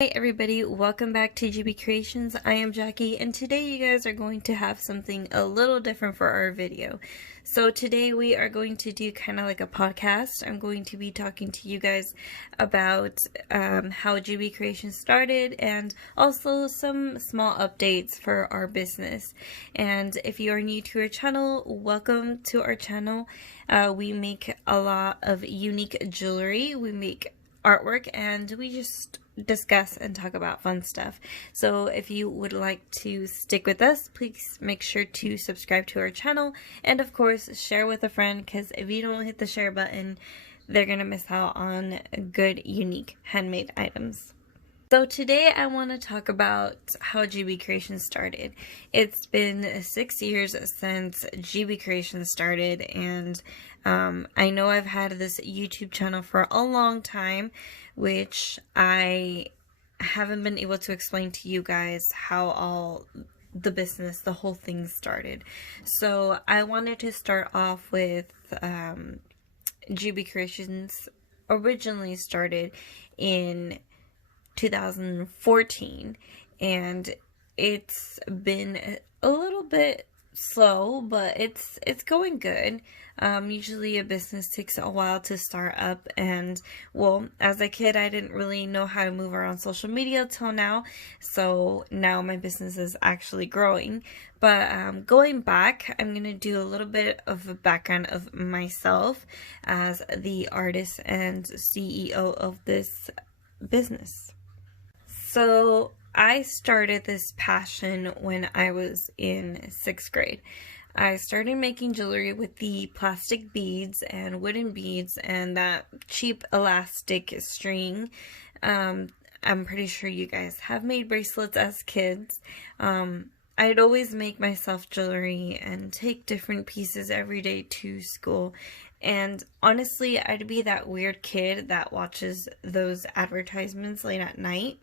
Hey everybody, welcome back to G.B.Creations. I am Jackie, and today you guys are going to have something a little different for our video. So today we are going to do kind of like a podcast. I'm going to be talking to you guys about how G.B.Creations started and also some small updates for our business. And if you are new to our channel, welcome to our channel. We make a lot of unique jewelry. We make artwork, and we just discuss and talk about fun stuff. So if you would like to stick with us, please make sure to subscribe to our channel, and of course share with a friend, because if you don't hit the share button, they're gonna miss out on good unique handmade items. So today I want to talk about how G.B.Creations started. It's been 6 years since G.B.Creations started, and I know I've had this YouTube channel for a long time, which I haven't been able to explain to you guys how all the business, the whole thing started. So I wanted to start off with G.B.Creations originally started in 2014, and it's been a little bit slow, but it's going good. Usually a business takes a while to start up, and well, as a kid I didn't really know how to move around social media till now, so now my business is actually growing. But going back, I'm gonna do a little bit of a background of myself as the artist and CEO of this business. So I started this passion when I was in 6th grade. I started making jewelry with the plastic beads and wooden beads and that cheap elastic string. I'm pretty sure you guys have made bracelets as kids. I'd always make myself jewelry and take different pieces every day to school. And honestly, I'd be that weird kid that watches those advertisements late at night.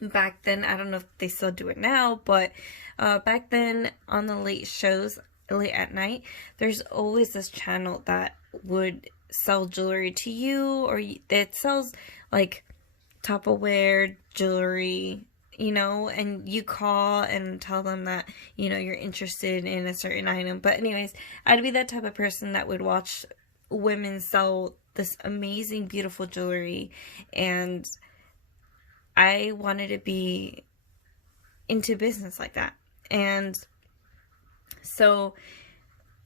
Back then, I don't know if they still do it now, but back then on the late shows, late at night, there's always this channel that would sell jewelry to you, or that sells like Tupperware jewelry, you know, and you call and tell them that, you know, you're interested in a certain item. But anyways, I'd be that type of person that would watch women sell this amazing, beautiful jewelry, and I wanted to be into business like that. And so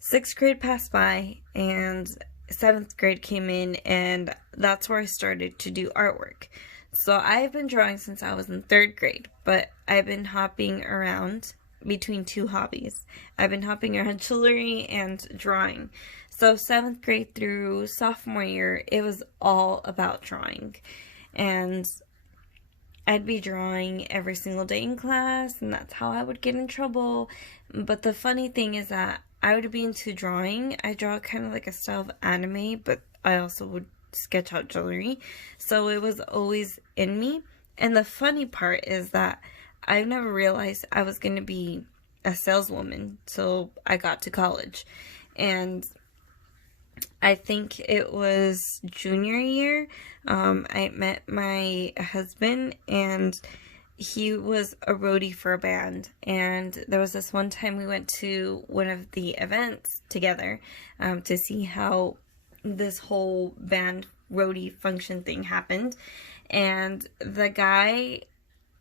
6th grade passed by and 7th grade came in, and that's where I started to do artwork. So I've been drawing since I was in 3rd grade, but I've been hopping around between two hobbies. I've been hopping around jewelry and drawing. So 7th grade through sophomore year, it was all about drawing. And I'd be drawing every single day in class, and that's how I would get in trouble. But the funny thing is that I would be into drawing. I draw kind of like a style of anime, but I also would sketch out jewelry. So it was always in me. And the funny part is that I never realized I was going to be a saleswoman till I got to college. And I think it was junior year, I met my husband, and he was a roadie for a band. And there was this one time we went to one of the events together to see how this whole band roadie function thing happened. And the guy,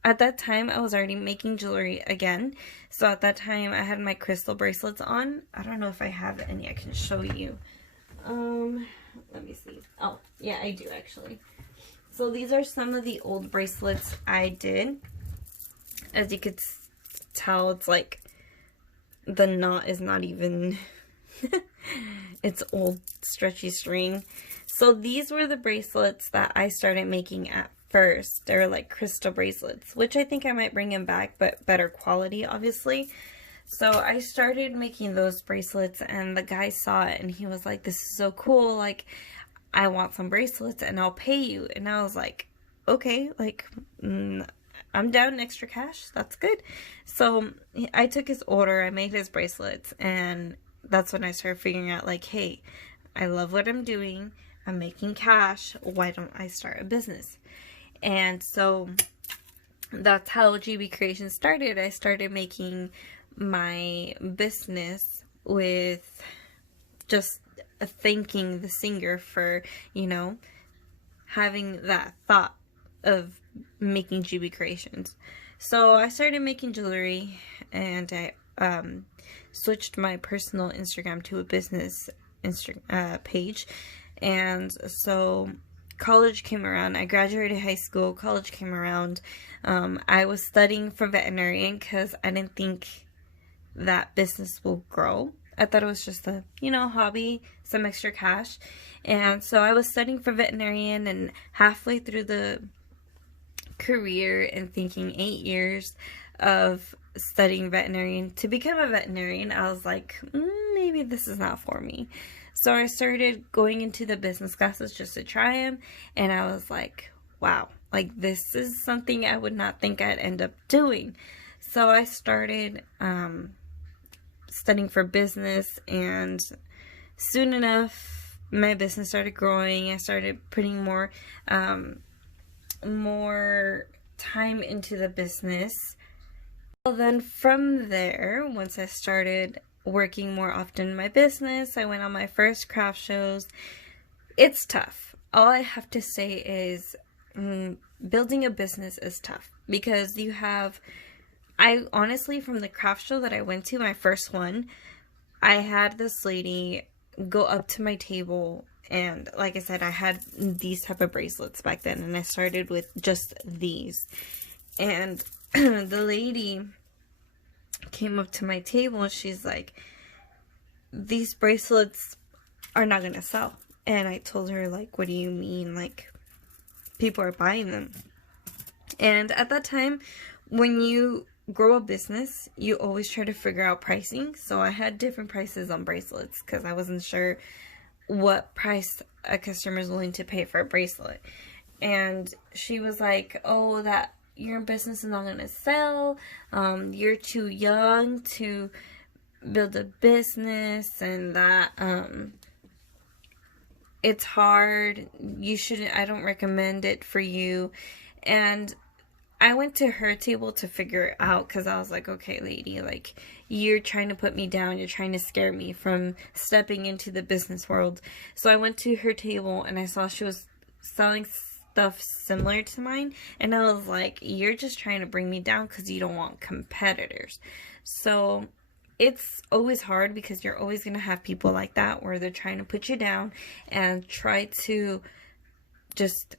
at that time, I was already making jewelry again. So at that time, I had my crystal bracelets on. I don't know if I have any I can show you. Let me see. Oh, yeah, I do actually. So these are some of the old bracelets I did. As you could tell, it's like the knot is not even it's old stretchy string. So these were the bracelets that I started making at first. They're like crystal bracelets, which I think I might bring them back, but better quality, obviously. So I started making those bracelets, and the guy saw it and he was like, this is so cool, like I want some bracelets and I'll pay you. And I was like, okay, like I'm down extra cash, that's good. So I took his order, I made his bracelets, and that's when I started figuring out like, hey, I love what I'm doing, I'm making cash, why don't I start a business? And so that's how G.B.Creations started. I started making my business with just thanking the singer for, having that thought of making G.B.Creations. So I started making jewelry, and I switched my personal Instagram to a business page. And so college came around. I graduated high school. College came around. I was studying for veterinarian because I didn't think that business will grow. I thought it was just a, hobby, some extra cash. And so I was studying for veterinarian, and halfway through the career and thinking 8 years of studying veterinarian to become a veterinarian, I was like, maybe this is not for me. So I started going into the business classes just to try them, and I was like, wow, like this is something I would not think I'd end up doing. So I started studying for business, and soon enough my business started growing. I started putting more time into the business. Well, then from there, once I started working more often in my business, I went on my first craft shows. It's tough. All I have to say is building a business is tough, because I honestly, from the craft show that I went to, my first one, I had this lady go up to my table, and like I said, I had these type of bracelets back then, and I started with just these. And the lady came up to my table, and she's like, these bracelets are not gonna sell. And I told her, like, what do you mean? Like, people are buying them. And at that time, when you grow a business, you always try to figure out pricing. So I had different prices on bracelets because I wasn't sure what price a customer is willing to pay for a bracelet. And she was like, oh, that your business is not going to sell. You're too young to build a business, and that it's hard. I don't recommend it for you. And I went to her table to figure it out, because I was like, okay, lady, like, you're trying to put me down. You're trying to scare me from stepping into the business world. So I went to her table, and I saw she was selling stuff similar to mine. And I was like, you're just trying to bring me down because you don't want competitors. So it's always hard, because you're always going to have people like that where they're trying to put you down and try to just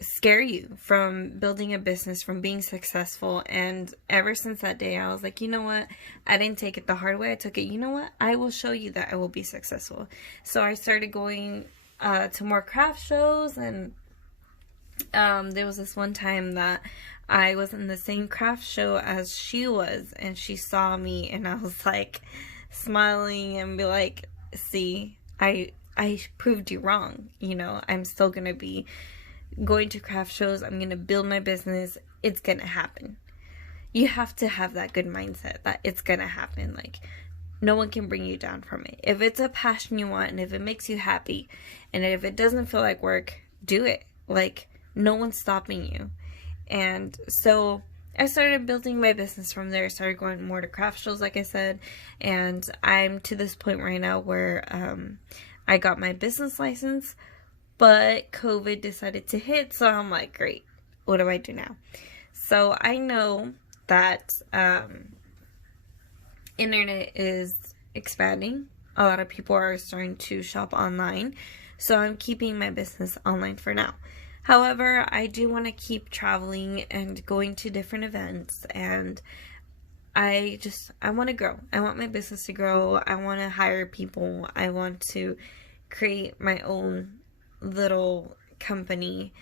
scare you from building a business, from being successful. And ever since that day, I was like, you know what? I didn't take it the hard way. I took it, you know what? I will show you that I will be successful. So I started going to more craft shows, and there was this one time that I was in the same craft show as she was, and she saw me, and I was like smiling and be like, see, I proved you wrong. I'm still gonna be going to craft shows. I'm gonna build my business. It's gonna happen. You have to have that good mindset that it's gonna happen. Like, no one can bring you down from it. If it's a passion you want, and if it makes you happy, and if it doesn't feel like work, do it. Like, no one's stopping you. And so I started building my business from there. I started going more to craft shows, like I said, and I'm to this point right now where I got my business license, but COVID decided to hit, so I'm like, great, what do I do now? So I know that internet is expanding. A lot of people are starting to shop online, so I'm keeping my business online for now. However, I do want to keep traveling and going to different events, and I want to grow. I want my business to grow. I want to hire people. I want to create my own little company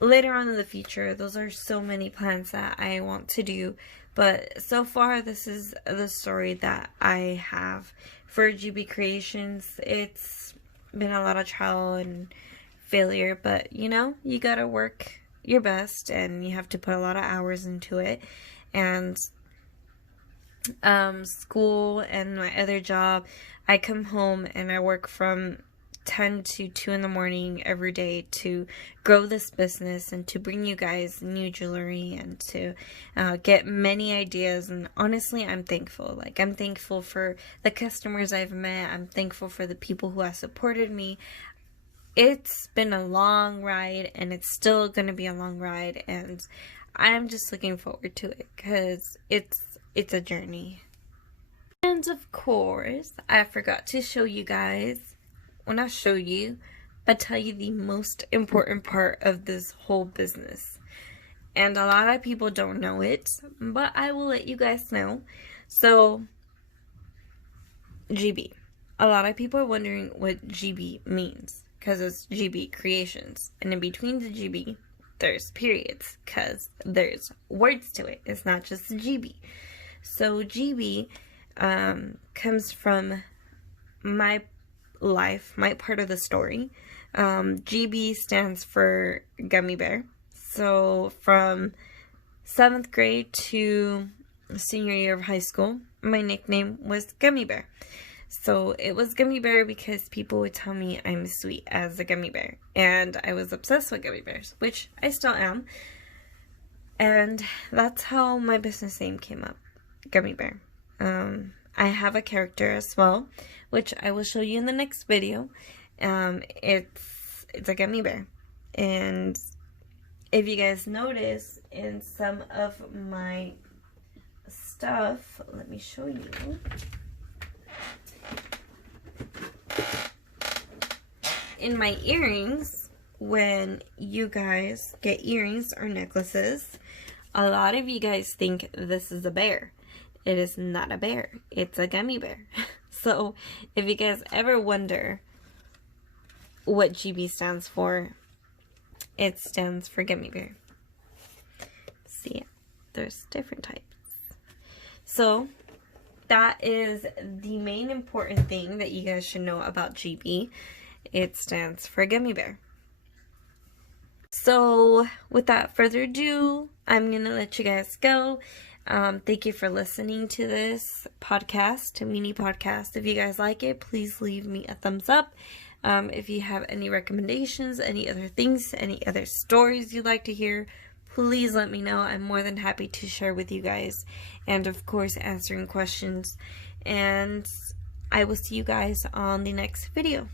later on in the future. Those are so many plans that I want to do, but so far this is the story that I have for G.B.Creations. It's been a lot of trial and failure, but you gotta work your best, and you have to put a lot of hours into it. And school and my other job, I come home and I work from 10 to 2 in the morning every day to grow this business and to bring you guys new jewelry and to get many ideas. And honestly, I'm thankful. Like, I'm thankful for the customers I've met. I'm thankful for the people who have supported me. It's been a long ride, and it's still going to be a long ride, and I'm just looking forward to it because it's a journey. And of course, I forgot to show you guys, well, not show you, but tell you the most important part of this whole business. And a lot of people don't know it, but I will let you guys know. So, GB. A lot of people are wondering what GB means, because it's G.B.Creations. And in between the GB, there's periods, because there's words to it. It's not just GB. So GB comes from my life, my part of the story. GB stands for gummy bear. So from 7th grade to senior year of high school, my nickname was Gummy Bear. So it was Gummy Bear because people would tell me I'm sweet as a gummy bear. And I was obsessed with gummy bears, which I still am. And that's how my business name came up, Gummy Bear. I have a character as well, which I will show you in the next video. It's a gummy bear. And if you guys notice in some of my stuff, let me show you. In my earrings, when you guys get earrings or necklaces, a lot of you guys think this is a bear. It is not a bear. It's a gummy bear. So if you guys ever wonder what GB stands for, it stands for gummy bear. See, there's different types. So that is the main important thing that you guys should know about GB. It stands for gummy bear. So without further ado, I'm gonna let you guys go. Thank you for listening to this podcast, a mini podcast. If you guys like it, please leave me a thumbs up. If you have any recommendations, any other things, any other stories you'd like to hear, please let me know. I'm more than happy to share with you guys. And of course, answering questions. And I will see you guys on the next video.